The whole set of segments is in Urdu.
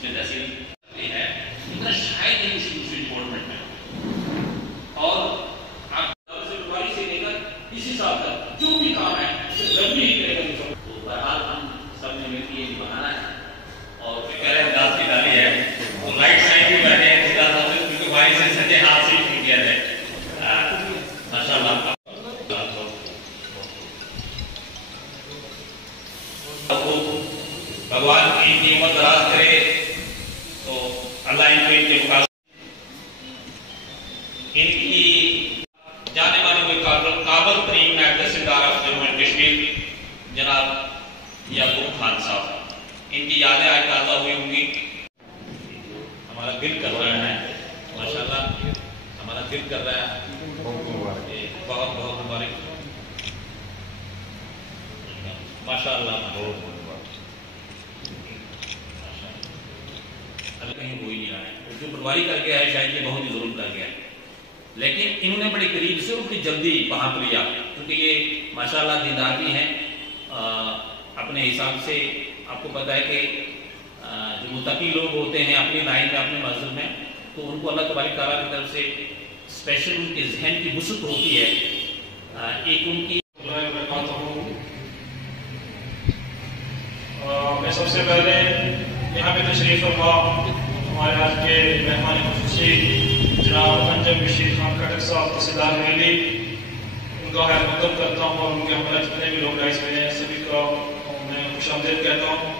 اس میں تحصیل ہے اتنا شاید ہی اس ڈپارٹمنٹ میں، اور آپ سے پٹواری سے لے کر اسی سال تک جو بھی کام ہے صرف گرمی ہی کرے گا۔ تو بہرحال ہم سب نے مل کے یہ بنانا ہے، اور کہہ رہے ہیں داس کی ڈالی ہے تو رائٹ سائڈ بھی بیٹھے ہیں کیونکہ بھائی سے سجے ہاتھ سے ہی کیا ہے ماشاء اللہ۔ بھگوان کی اتنی عمر دراز کرے تو اللہ ان کو ان کے مقابلے ان کی جانے والے ہوئے قابل ترین actor Sardar of Jammu and Kashmir جناب یعقوب خان صاحب، ان کی یادیں آج تازہ ہوئی ہوں گی۔ ہمارا دل کر رہا ہے ماشاءاللہ، ہمارا دل کر رہا ہے، بہت بہت مبارک ماشاءاللہ۔ کہیں وہی نہیں آیا، جو پٹواری کر کے ہے شاید یہ بہت ہی ظلم کر گیا، لیکن انہوں نے بڑی قریب سے ان کی جلدی پہنچ لیا، کیونکہ یہ ماشاءاللہ دیندار بھی ہیں اپنے حساب سے۔ آپ کو پتہ ہے کہ جو متقی لوگ ہوتے ہیں اپنی لائن میں اپنے مذہب میں، تو ان کو اللہ تبارک تعالیٰ کی طرف سے اسپیشل ان کے ذہن کی وسعت ہوتی ہے، ایک ان کی۔ میں سب سے پہلے یہاں پہ تشریف فرما ہمارے آج کے مہمان خصوصی جناب انجم بشیر خان کھٹک صاحب تحصیلدار حویلی، ان کا خیر مقدم کرتا ہوں، اور ان کے ہمارے جتنے بھی لوگ رائز میں ہیں سبھی کا میں خوش آمدید کہتا ہوں۔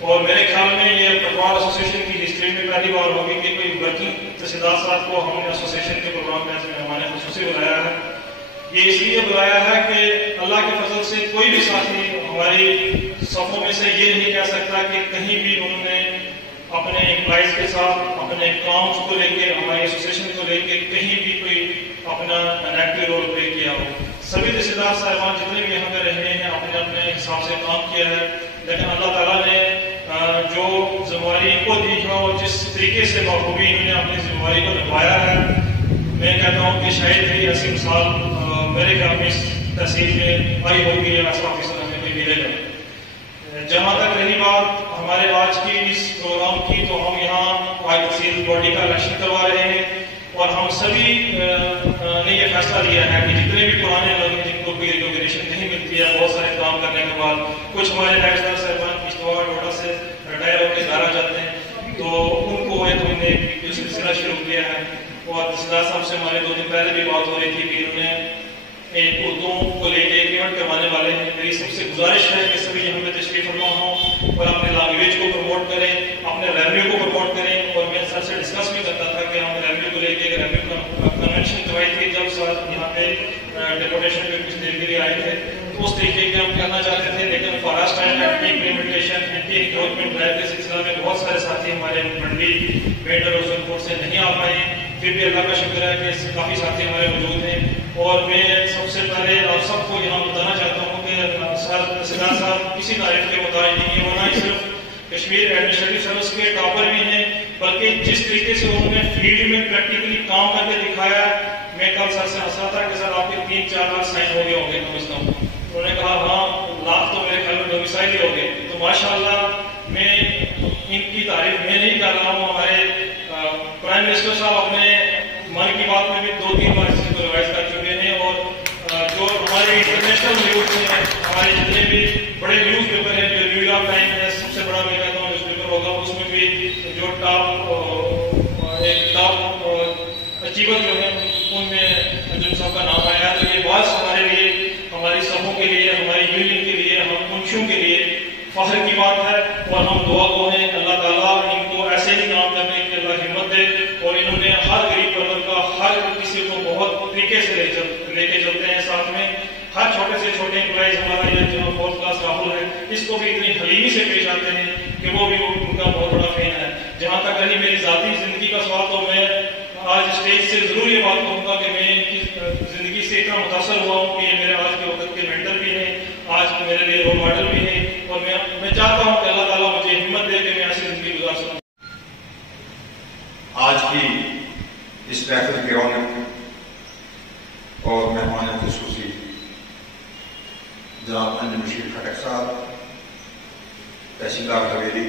اور میرے خیال میں یہ پٹوار ایسوسیشن کی ہسٹری میں پہلی بار ہوگی کہ کوئی ورکنگ تحصیلدار صاحب کو ہم نے ایسوسیشن کے پروگرام میں مہمان خصوصی بلایا ہے۔ یہ اس لیے بلایا ہے کہ اللہ کے فضل سے کوئی بھی ساتھی ہماری صفوں میں سے یہ نہیں کہہ سکتا کہ کہیں بھی انہوں نے اپنے امپلائیز کے ساتھ اپنے کامز کو لے کے ہماری ایسوسیشن کو لے کے کہیں بھی کوئی اپنا ایکٹیو رول پلے کیا ہو۔ سبھی تحصیلدار صاحبان جتنے بھی یہاں پہ رہے ہیں اپنے اپنے حساب سے کام کیا ہے، لیکن اللہ تعالیٰ نے جو ذمہ داری ان کو دی ہے اور جس طریقے سے بخوبی انہوں نے اپنی ذمہ داری کو نبھایا ہے، میں کہتا ہوں کہ شاید ہی ایسی مثال میرے خیال میں اس تحصیل میں آئی ہوگی یا ایسا آفیسر ہمیں کوئی ملے گا۔ جہاں تک رہی بات ہمارے آج کی اس پروگرام کی، تو ہم یہاں آج تحصیل باڈی کا الیکشن کروا رہے ہیں، اور ہم سبھی نے یہ فیصلہ لیا ہے کہ جتنے بھی پرانے لوگ ہیں جن کو کوئی ریکوگنیشن نہیں ملتی ہے بہت سارے کام کرنے کے بعد، کچھ ہمارے ریگستر صاحبان کشتواڑ ڈوڈا سے ریٹائر ہو کے گھر آ جاتے ہیں، تو ان کو ایک ہم نے ایک سلسلہ شروع کیا ہے۔ اور تحصیلدار صاحب سے ہمارے 2 دن پہلے بھی بات ہو رہی تھی کہ انہوں نے ایک اردو کو لے کے ایک ایونٹ کروانے والے ہیں۔ میری سب سے گزارش ہے کہ سبھی یہاں پہ تشریف فرما ہوں اور اپنے لینگویج کو پروموٹ کریں، اپنے ریونیو کو پروموٹ کریں۔ اور میں سر سے ڈسکس بھی کرتا تھا کہ ہم ریونیو کو لے کے ریونیو کنونشن کروائی تھی جب سر یہاں پہ ڈیپوٹیشن پہ کچھ دیر کے لیے آئے تھے، تو اس طریقے کے ہم کرنا چاہتے تھے، لیکن فارسٹ اینڈ ایکٹی امپلیمنٹیشن اینٹی انکروچمنٹ ڈرائیو کے سلسلہ میں بہت سارے ساتھی ہمارے منڈی بیٹر اور سنپور سے نہیں آ پائے، پھر بھی اللہ کا شکر ہے کہ کافی ساتھی ہمارے موجود ہیں۔ اور میں سب سے پہلے آپ سب کو یہاں بتانا چاہتا ہوں کہ سر تحصیلدار صاحب کسی تعریف کے محتاج نہیں ہے، ورنہ صرف کشمیر ایڈمنسٹریٹو سروس کے ٹاپر بھی ہیں، بلکہ جس طریقے سے انہوں نے فیلڈ میں پریکٹیکلی کام کر کے دکھایا ہے۔ میں کل سر سے ہنسا تھا کہ سر آپ کے 3-4 لاکھ سائن ہو گئے ہوں گے کم از کم، انہوں نے کہا ہاں لاکھ تو میرے خیال میں ڈومیسائل ہی ہو گئے۔ تو ماشاءاللہ میں ان کی تعریف میں نہیں کر رہا ہوں، ہمارے پرائم منسٹر صاحب اپنے من کی بات میں بھی 2-3 بار اس کو ریوائز کر چکے ہیں، اور جو ہمارے انٹرنیشنل نیوز ہیں، ہمارے جتنے بھی بڑے نیوز پیپر ہیں، جو نیو یارک ٹائم ہے سب سے بڑا میں کہتا ہوں نیوز پیپر ہوگا، اس میں بھی جو ٹاپ اچیور جو ہیں ان میں انجم صاحب کا نام آیا ہے۔ تو یہ بات ہمارے لیے، ہماری سبھوں کے لیے، ہماری یونین کے لیے، ہم منشیوں کے لیے فخر کی بات ہے، اور ہم دعا گو ہیں اللہ تعالیٰ ان کو ایسے ہی کام کرنے کی اللہ ہمت دے، اور انہوں نے ہر غریب پرور کا، ہر کسی کو بہت طریقے سے لے کے چلتے ہیں ساتھ میں۔ ہر چھوٹے سے چھوٹے امپلائیز ہمارا یہ جو 4th کلاس راہل ہے، اس کو بھی اتنی حلیمی سے پیش آتے ہیں کہ وہ بھی ان کا بہت بڑا فین ہے۔ جہاں تک رہی میری ذاتی زندگی کا سوال، تو میں آج اسٹیج سے ضرور یہ بات کہوں گا کہ میں ان کی زندگی سے اتنا متاثر ہوا ہوں کہ یہ میرے آج کے وقت کے مینٹر بھی ہیں، آج میرے لیے رول ماڈل بھی ہیں، اور میں چاہتا ہوں کہ اللہ تعالیٰ مجھے ہمت دے کہ میں ایسی زندگی گزار سکوں۔ آج کی اس محفل کے رونق اور مہمان خصوصی جناب انجم بشیر کھٹک صاحب تحصیلدار حویلی،